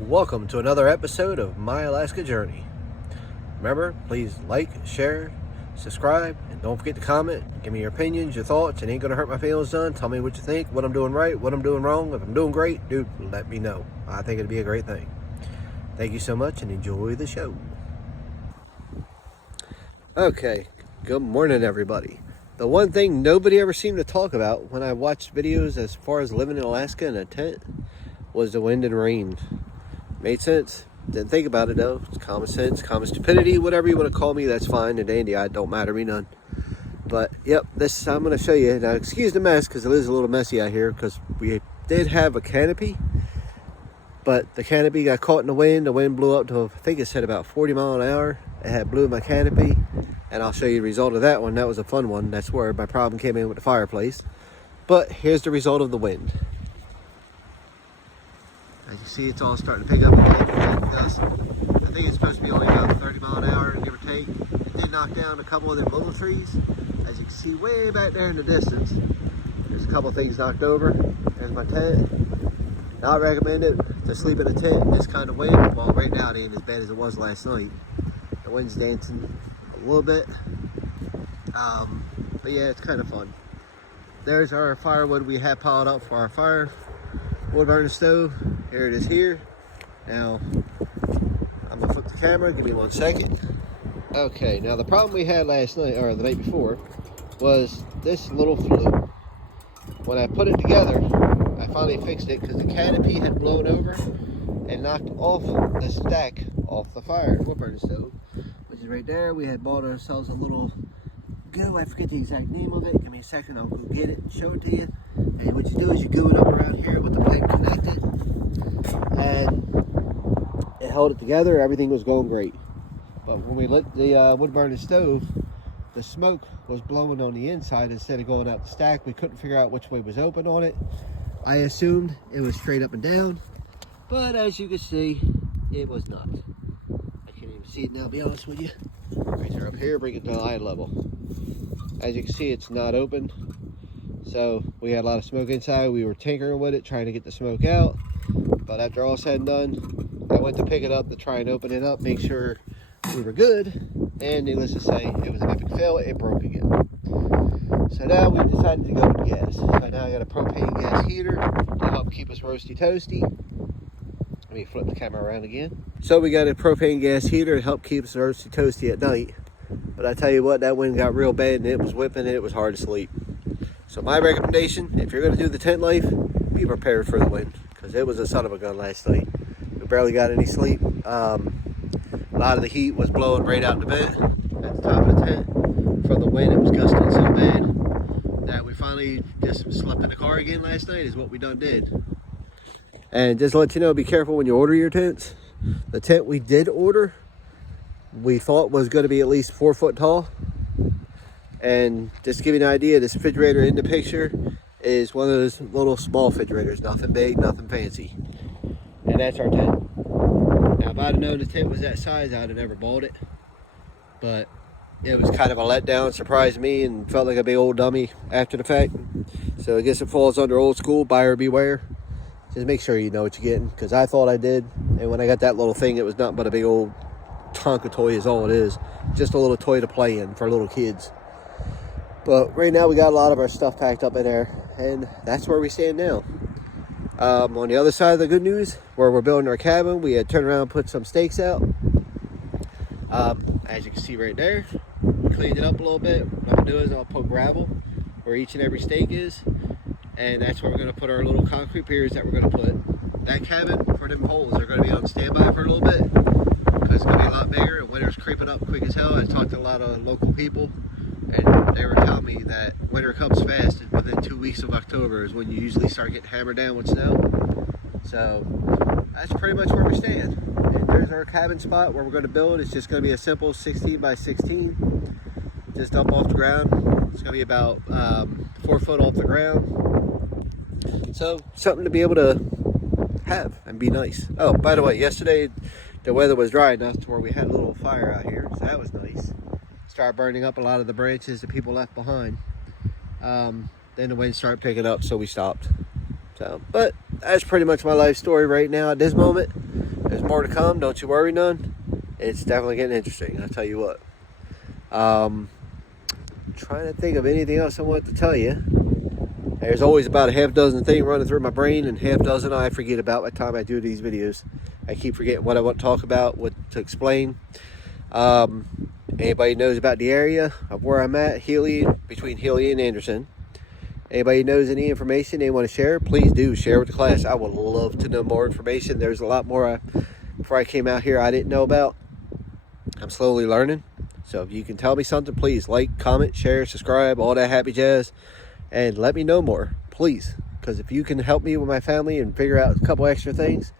Welcome to another episode of My Alaska Journey. Remember, please like, share, subscribe, and don't forget to comment. Give me your opinions, your thoughts. It ain't gonna hurt my feelings none. Tell me what you think, what I'm doing right, what I'm doing wrong. If I'm doing great, dude, let me know. I think it'd be a great thing. Thank you so much and enjoy the show. Okay, good morning, everybody. The one thing nobody ever seemed to talk about when I watched videos as far as living in Alaska in a tent was the wind and rain. Made sense. Didn't think about it though. It's common sense, common stupidity, whatever you want to call me, that's fine and dandy. I don't matter me none. But yep, this I'm going to show you. Now excuse the mess because it is a little messy out here because we did have a canopy, but the canopy got caught in the wind. The wind blew up to, I think it said about 40 miles an hour. It had blew my canopy, and I'll show you the result of that one. That was a fun one. That's where my problem came in with the fireplace. But here's the result of the wind. As you see, it's all starting to pick up again. I think it's supposed to be only about 30 miles an hour, give or take. It did knock down a couple of them little trees. As you can see way back there in the distance, there's a couple things knocked over. There's my tent. Not recommended to sleep in a tent in this kind of wind. Well, right now it ain't as bad as it was last night. The wind's dancing a little bit. But yeah, it's kind of fun. There's our firewood we have piled up for our fire. Wood burning stove. Here it is here. Now, I'm gonna flip the camera, give me 1 second. Okay, now the problem we had last night, or the night before, was this little flue. When I put it together, I finally fixed it because the canopy had blown over and knocked off the stack off the wood burning stove, which is right there. We had bought ourselves a little glue. I forget the exact name of it. Give me a second, I'll go get it and show it to you. And what you do is you glue it up around here with the pipe connected, and it held it together. Everything was going great. But when we lit the wood burning stove, the smoke was blowing on the inside instead of going out the stack. We couldn't figure out which way was open on it. I assumed it was straight up and down, but as you can see, it was not. I can't even see it now, to be honest with you. Razor up here, bring it to eye level. As you can see, it's not open. So we had a lot of smoke inside. We were tinkering with it, trying to get the smoke out. But after all said and done, I went to pick it up to try and open it up, make sure we were good. And needless to say, it was an epic fail. It broke again. So now we decided to go with gas. So now I got a propane gas heater to help keep us roasty toasty. Let me flip the camera around again. So we got a propane gas heater to help keep us roasty toasty at night. But I tell you what, that wind got real bad and it was whipping and it was hard to sleep. So my recommendation, if you're going to do the tent life, be prepared for the wind, because it was a son of a gun last night. We barely got any sleep. A lot of the heat was blowing right out the vent at the top of the tent. From the wind, it was gusting so bad that we finally just slept in the car again last night is what we done did. And just to let you know, be careful when you order your tents. The tent we did order, we thought was going to be at least 4 foot tall. And just to give you an idea, this refrigerator in the picture is one of those little small refrigerators, nothing big, nothing fancy. And that's our tent. Now, if I'd have known the tent was that size, I'd have never bought it. But it was kind of a letdown, surprised me, and felt like a big old dummy after the fact. So I guess it falls under old school, buyer beware. Just make sure you know what you're getting, because I thought I did. And when I got that little thing, it was nothing but a big old Tonka toy is all it is. Just a little toy to play in for little kids. But right now we got a lot of our stuff packed up in there, and that's where we stand now. On the other side of the good news, where we're building our cabin, we had turned around and put some stakes out. As you can see right there, we cleaned it up a little bit. What I'm gonna do is I'll put gravel where each and every stake is, and that's where we're gonna put our little concrete piers that we're gonna put. That cabin for them poles are gonna be on standby for a little bit, because it's gonna be a lot bigger and winter's creeping up quick as hell. I talked to a lot of local people, and they were telling me that winter comes fast, and within 2 weeks of October is when you usually start getting hammered down with snow. So that's pretty much where we stand. And there's our cabin spot where we're going to build. It's just going to be a simple 16 by 16, just up off the ground. It's going to be about 4 foot off the ground. So something to be able to have and be nice. Oh, by the way, yesterday the weather was dry enough to where we had a little fire out here, so that was nice. Started burning up a lot of the branches that people left behind. Then the wind started picking up, so we stopped. So, but that's pretty much my life story right now at this moment. There's more to come, don't you worry none. It's definitely getting interesting, I'll tell you what. Trying to think of anything else I want to tell you. There's always about a half dozen things running through my brain, and half dozen I forget about by the time I do these videos. I keep forgetting what I want to talk about, what to explain. Anybody knows about the area of where I'm at, Healy, between Healy and Anderson. Anybody knows any information they want to share, please do share with the class. I would love to know more information. There's a lot more before I came out here I didn't know about. I'm slowly learning. So if you can tell me something, please like, comment, share, subscribe, all that happy jazz, and let me know more, please. Because if you can help me with my family and figure out a couple extra things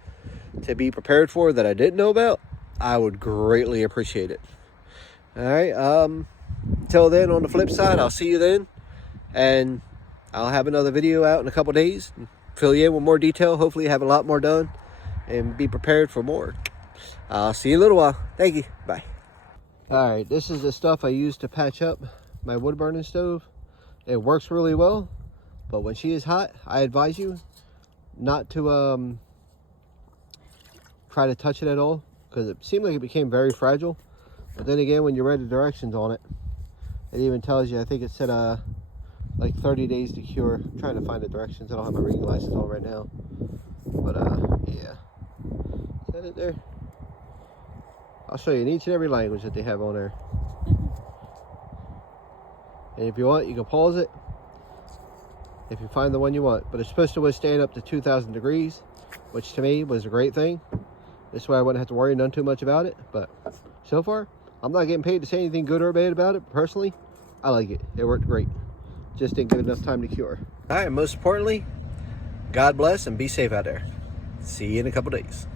to be prepared for that I didn't know about, I would greatly appreciate it. All right. Until then, on the flip side, I'll see you then, and I'll have another video out in a couple days, fill you in with more detail, hopefully have a lot more done, and be prepared for more. I'll see you in a little while. Thank you. Bye. All right, this is the stuff I use to patch up my wood burning stove. It works really well, but when she is hot, I advise you not to try to touch it at all, because it seemed like it became very fragile. But then again, when you read the directions on it, it even tells you, I think it said like 30 days to cure. I'm trying to find the directions. I don't have my reading license on right now. But yeah. Is that it there? I'll show you in each and every language that they have on there. And if you want, you can pause it if you find the one you want. But it's supposed to withstand up to 2,000 degrees, which to me was a great thing. This way I wouldn't have to worry none too much about it. But so far, I'm not getting paid to say anything good or bad about it. Personally, I like it. It worked great. Just didn't give it enough time to cure. All right, most importantly, God bless and be safe out there. See you in a couple days.